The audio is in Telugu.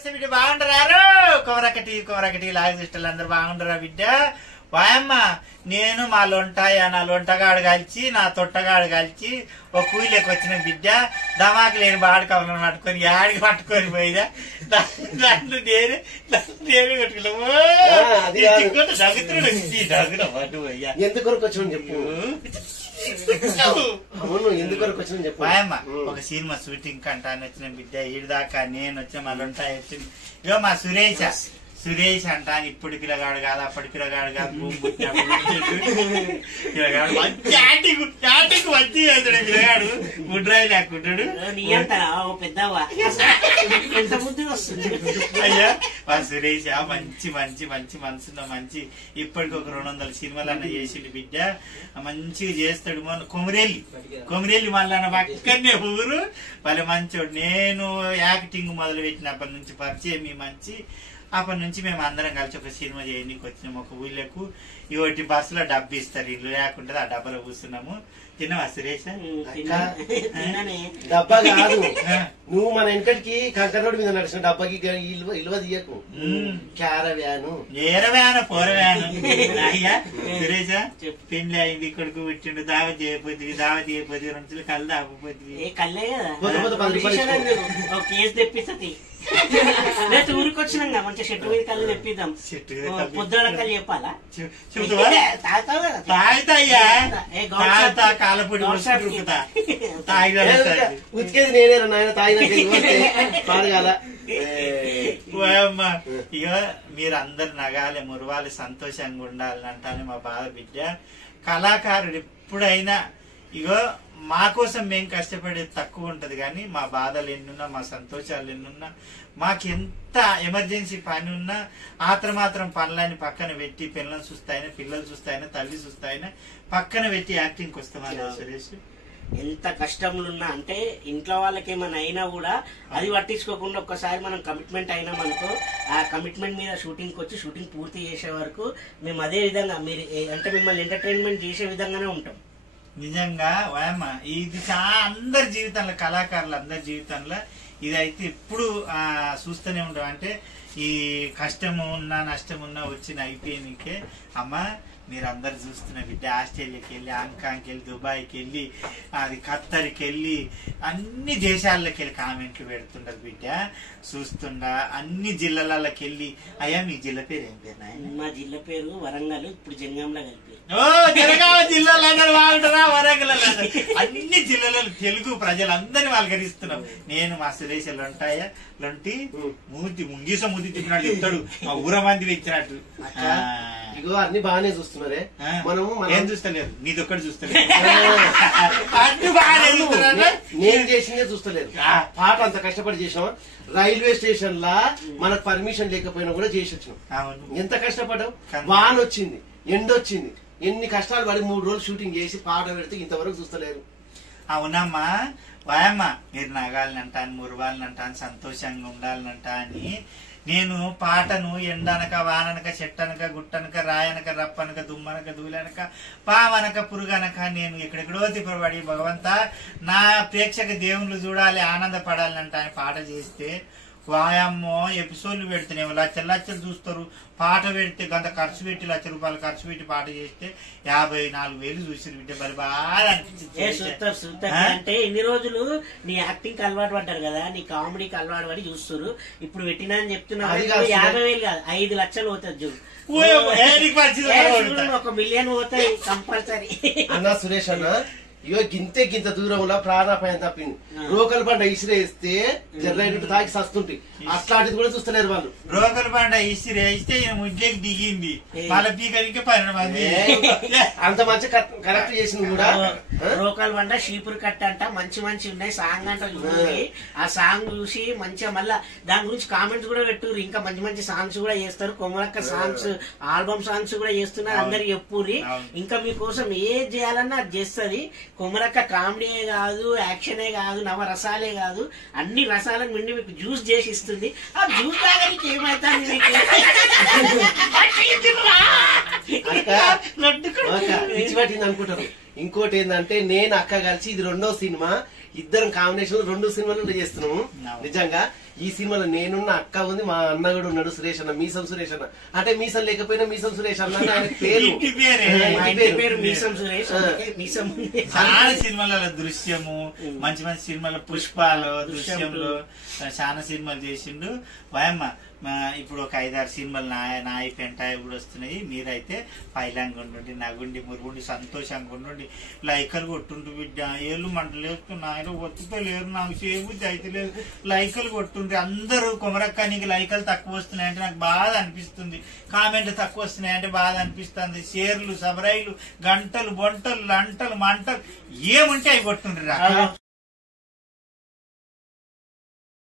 నమస్తే బిడ్డ, బాగుండరారు? కొమరకటి లాగ్ సిస్టర్లు అందరు బాగుండరా బిడ్డ? వాయమ్మ, నేను మా లొంటాయ నా లొంటగాడు కలిసి నా తొట్టగాడు కలిసి ఒక కూలికి వచ్చిన బిడ్డ. దమాకు లేని బాడు కవలను పట్టుకొని యాడికి పట్టుకొని పోయినా దాంట్లో నేను ఒక సినిమా షూటింగ్ కంటాను వచ్చిన బిడ్డ. ఈడిదాకా నేను వచ్చిన మా లొంటాయ వచ్చింది. ఇగో మా సురేష్ అంటాను. ఇప్పుడు పిల్లగాడు కాదు, అప్పటి పిల్లగాడు కాదు. పిల్లగాడు మంచి యాటింగ్ మంచి చేస్తాడు. పిల్లగాడు గుడ్రాయి లేకుంటాడు. అయ్యా మా సురేష్ మంచి మంచి మంచి మనసులో మంచి ఇప్పటికి ఒక 200 సినిమాలు అన్న చేసిండు బిడ్డ. మంచిగా చేస్తాడు. మొన్న కొమరేలి మళ్ళీ పక్కనే ఊరు వాళ్ళ మంచోడు. నేను యాక్టింగ్ మొదలు పెట్టినప్పటి నుంచి పరిచయం మీ మంచి. అప్పటి నుంచి మేము అందరం కలిసి ఒక సినిమా చేయడానికి వచ్చినాము. ఒక ఊళ్ళకు ఇవటి బస్సులో డబ్బు ఇస్తారు, ఇల్లు లేకుండా ఆ డబ్బాలో కూర్చున్నాము. తిన్నావా సురేష్? డబ్బా కాదు, నువ్వు మన వెనకటికి కంకర్ రోడ్ మీద నడిచిన డబ్బాకి ఇల్వ తీయకు. ఏరవ్యాను పోరవ్యాను. అయ్యా సురేష, పెళ్లి అయింది, కొడుకు పుట్టిండు, దావ చేయకపోతుంది 2 రోజులు కళ్ళు దాకపోతుంది. కేసు తెప్పిస్తుంది. ఊరికి వచ్చినాక మంచిగా చెట్టు మీద కళ్ళు తెప్పిద్దాం. పొద్దున కళ్ళు చెప్పాలా? ఉతికేది నేనేరా నాయన, తాగినాక ఇక మీరు అందరు నగాలి, మురవాలి, సంతోషంగా ఉండాలని అంటాను మా బాధ బిడ్డ. కళాకారుడు ఎప్పుడైనా ఇగో మా కోసం మేము కష్టపడేది తక్కువ ఉంటది, కానీ మా బాధలు ఎన్నున్నా, మా సంతోషాలు ఎన్నున్నా, మాకెంత ఎమర్జెన్సీ పని ఉన్నా ఆత్రమాత్రం పనులని పక్కన పెట్టి పిల్లలు చూస్తాయినా తల్లి చూస్తాయినా పక్కన పెట్టి యాక్టింగ్కి వస్తామని సురేష్. ఎంత కష్టములున్నా అంటే ఇంట్లో వాళ్ళకి ఏమైనా అయినా కూడా అది పట్టించుకోకుండా ఒక్కసారి మనం కమిట్మెంట్ అయినామనుకో, ఆ కమిట్మెంట్ మీద షూటింగ్కి వచ్చి షూటింగ్ పూర్తి చేసే వరకు మేము అదే విధంగా మీరు అంటే మిమ్మల్ని ఎంటర్టైన్మెంట్ చేసే విధంగానే ఉంటాం. నిజంగా వాయమ్మ, ఇది చాలా అందరి జీవితంలో, కళాకారులు అందరి జీవితంలో ఇదైతే ఎప్పుడు చూస్తూనే ఉంటాం. అంటే ఈ కష్టము ఉన్నా నష్టం ఉన్నా వచ్చిన అయిపోయినకే అమ్మ మీరు అందరు చూస్తున్న బిడ్డ. ఆస్ట్రేలియాకి వెళ్ళి, హాంకాంగ్కి వెళ్ళి, దుబాయ్కి వెళ్ళి, అది ఖత్తర్కి వెళ్ళి, అన్ని దేశాల్లోకి వెళ్ళి కామెంట్లు పెడుతుండదు బిడ్డ. చూస్తుండా అన్ని జిల్లాలకి వెళ్ళి. అయ్యా మీ జిల్లా పేరు ఏం పేరు నాయన? మా జిల్లా పేరు వరంగల్, ఇప్పుడు జంగాంలో కలిపి. జనగామ జిల్లాలో బాగుంటారా? వరంగల్ అన్ని జిల్లాలో తెలుగు ప్రజలందరినీ పలకరిస్తున్నాం. నేను మా సురేష్ లొంటి ముంగీస ముద్ది తిప్పినట్టు చెప్తాడు, మా ఊర మంది వచ్చినట్టు. ఇగో అన్ని బాగానే చూస్తున్నారే, మనము ఏం చూస్తలేరు, నీది ఒక్కటి చూస్తలేదు. నేను చేసిందే చూస్తలేదు. పాట అంత కష్టపడి చేసినాం. రైల్వే స్టేషన్ లా మనకు పర్మిషన్ లేకపోయినా కూడా చేసి వచ్చినాం. ఎంత కష్టపడ్డావు. వాన వచ్చింది, ఎండొచ్చింది, ఎన్ని కష్టాలు పడి 3 రోజులు షూటింగ్ చేసి పాట పెడితే ఇంతవరకు చూస్తలేరు. అవునమ్మా వాయమ్మ, మీరు నగాలనంటాను, మురవాలనంటాను, సంతోషంగా ఉండాలనంట అని నేను పాటను ఎండనక వాననక చెట్టనక గుట్టనక రాయనక రప్పనక దుమ్మనక దూలనక పావనక పురుగనక నేను ఎక్కడెక్కడో తిప్పబడి భగవంతా నా ప్రేక్షక దేవుళ్ళు చూడాలి, ఆనందపడాలంట అని పాట చేస్తే వాయమ్మో ఎపిసోడ్లు పెడుతున్నాము, లక్షలు చూస్తారు. పాట పెడితే గంత ఖర్చు పెట్టి ₹1,00,000 ఖర్చు పెట్టి పాట చేస్తే 54,000 చూసారు బిడ్డ. మరి బాగా అనిపించింది. అంటే ఇన్ని రోజులు నీ యాక్టింగ్ అలవాటు పడ్డారు కదా, నీ కామెడీకి అలవాటు పడి చూస్తారు. ఇప్పుడు పెట్టినా అని చెప్తున్నా 50,000 కాదు 5 లక్షలు పోతుంది చూడు. 1 మిలియన్ పోతాయి కంపల్సరీ. అన్నా సురేష్ అన్న, ఇగో గింత దూరంలో ప్రాణాపాయం తప్పింది. రోకల్ బండ ఇసిరేస్తే జర్రైనట్టు తాకి సస్తుంటాయి. అట్లాంటిది కూడా చూస్తలేరు వాళ్ళు. రోకల్ బండ ఇసిరేస్తే ముడ్లకి దిగింది, వాళ్ళ పీకరికి 12 మంది. అంత మంచి కరెక్ట్ చేసింది కూడా. రోకల్ బండ షీపురు కట్ట అంట, మంచి ఉన్నాయి సాంగ్ అంట. ఆ సాంగ్ చూసి మంచిగా మళ్ళా దాని గురించి కామెంట్స్ కూడా పెట్టుర్రు. ఇంకా మంచి సాంగ్స్ కూడా చేస్తారు. కొమరక్క సాంగ్స్, ఆల్బమ్ సాంగ్స్ కూడా చేస్తున్నారు. అందరికి చెప్పుర్రి. ఇంకా మీకోసం ఏది చేయాలన్నా అది చేస్తుంది. కొమరక్క కామెడీయే కాదు, యాక్షనే కాదు, నవరసాలే కాదు, అన్ని రసాలను మిండి మీకు జ్యూస్ చేసి ఇస్తుంది. ఆ జ్యూస్ తాగడానికి ఏమైతుంది మీకు? పిచ్చి పట్టింది అనుకుంటారు. ఇంకోటి ఏంటంటే నేను అక్క కలిసి ఇది 2వ సినిమా, ఇద్దరం కాంబినేషన్ 2 సినిమాలు చేస్తున్నాము. నిజంగా ఈ సినిమాలో నేనున్న అక్క ఉంది, మా అన్న కూడా ఉన్నాడు సురేష్ అన్న, మీసం సురేష్ అన్న. అంటే మీసం లేకపోయినా మీసం సురేష్ అన్న అని ఆయన పేరు. ఇంటి పేరే. మా ఇంటి పేరు మీసం సురేష్. మీసం చాలా సినిమాల దృశ్యము, మంచి మంచి సినిమాల పుష్పాలు, దృశ్యంలో చాలా సినిమాలు చేసిండు. వాయమ్మ ఇప్పుడు ఒక 5-6 సినిమాలు నాయి పెంట ఇప్పుడు వస్తున్నాయి. మీరైతే పైలంగా ఉండండి, నగుండి, మురుగుండి, సంతోషంగా ఉండండి. లైకలు కొట్టుండ్రు బిడ్డ, ఏళ్ళు మంటలేస్తున్నా ఆయన ఒత్తుతలేరు, నాకు చేయబుద్ధి అయితే లేదు. లైకలు కొట్టుండ్రి అందరూ. కొమరక్క నీకు లైకలు తక్కువ వస్తున్నాయంటే నాకు బాధ అనిపిస్తుంది, కామెంట్లు తక్కువ వస్తున్నాయంటే బాధ అనిపిస్తుంది. షేర్లు, సబరాయిలు, గంటలు, బొంటలు, లంటలు, మంటలు ఏముంటే అవి కొట్టుండ్రి రా.